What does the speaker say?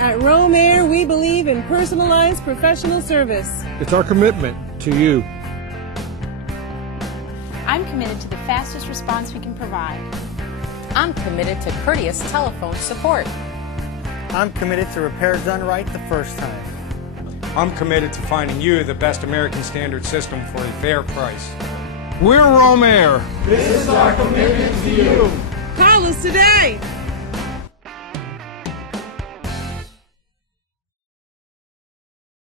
At Rome Aire, we believe in personalized professional service. It's our commitment to you. I'm committed to the fastest response we can provide. I'm committed to courteous telephone support. I'm committed to repairs done right the first time. I'm committed to finding you the best American standard system for a fair price. We're Rome Aire. This is our commitment to you. Call us today.